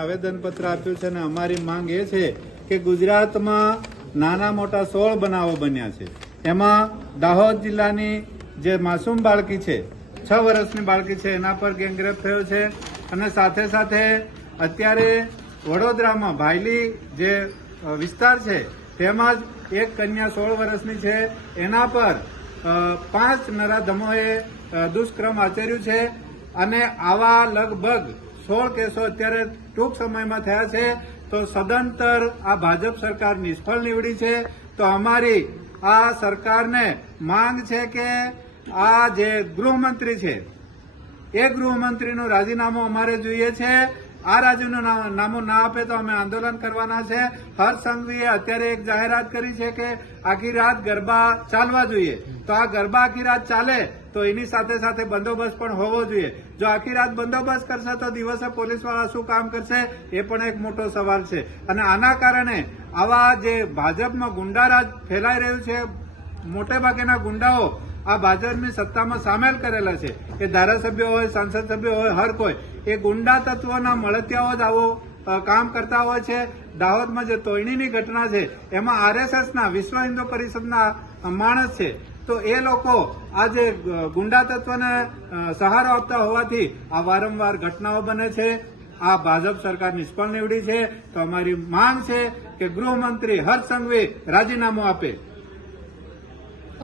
આવેદનપત્ર આપ્યું છે અને અમારી માંગ એ છે કે ગુજરાતમાં નાના મોટા 16 બનાવો બન્યા છે. એમાં દાહોદ જિલ્લાની જે માસૂમ બાળકી છે, 6 વર્ષની બાળકી છે, એના પર ગેંગરેપ થયો છે. અને સાથે સાથે અત્યારે વડોદરામાં ભાયલી જે વિસ્તાર છે તેમાં જ એક કન્યા 16 વર્ષની છે, એના પર 5 નરાધમોએ દુષ્કર્મ આચર્યું છે. અને આવા લગભગ 16 કેસો અત્યારે ટૂંક સમયમાં થયા છે. તો સદંતર આ ભાજપ સરકાર નિષ્ફળ નીવડી છે. તો અમારી આ સરકારને માંગ છે કે આ જે ગૃહમંત્રી છે એ ગૃહમંત્રીનું રાજીનામું અમારે જોઈએ છે. આ રાજીનામું ના આપે તો અમે આંદોલન કરવાના છે. હર્ષ સંઘવીએ અત્યારે એક જાહેરાત કરી છે કે આખી રાત ગરબા ચાલવા જોઈએ. તો આ ગરબા આખી રાત ચાલે તો એની સાથે સાથે બંદોબસ્ત પણ હોવો જોઈએ. જો આખી રાત બંદોબસ્ત કરશે તો દિવસે પોલીસવાળા શું કામ કરશે એ પણ એક મોટો સવાલ છે. અને આના કારણે આવા જે ભાજપમાં ગુંડારાજ ફેલાઈ રહ્યું છે, મોટે ભાગેના ગુંડાઓ આ ભાજપની સત્તામાં સામેલ કરેલા છે. એ ધારાસભ્યો હોય, સાંસદ સભ્યો હોય, હર કોઈ એ ગુંડા તત્વોના મળતિયાઓ જ આવો કામ કરતા હોય છે. દાહોદમાં જે તોયણીની ઘટના છે એમાં આરએસએસના વિશ્વ હિન્દુ પરિષદના માણસ છે. તો એ લોકો આ જે ગુંડા તત્વને સહારો આપતા હોવાથી આ વારંવાર ઘટનાઓ બને છે. આ ભાજપ સરકાર નિષ્ફળ નીવડી છે. તો અમારી માંગ છે કે ગૃહમંત્રી હર્ષ સંઘવી રાજીનામું આપે.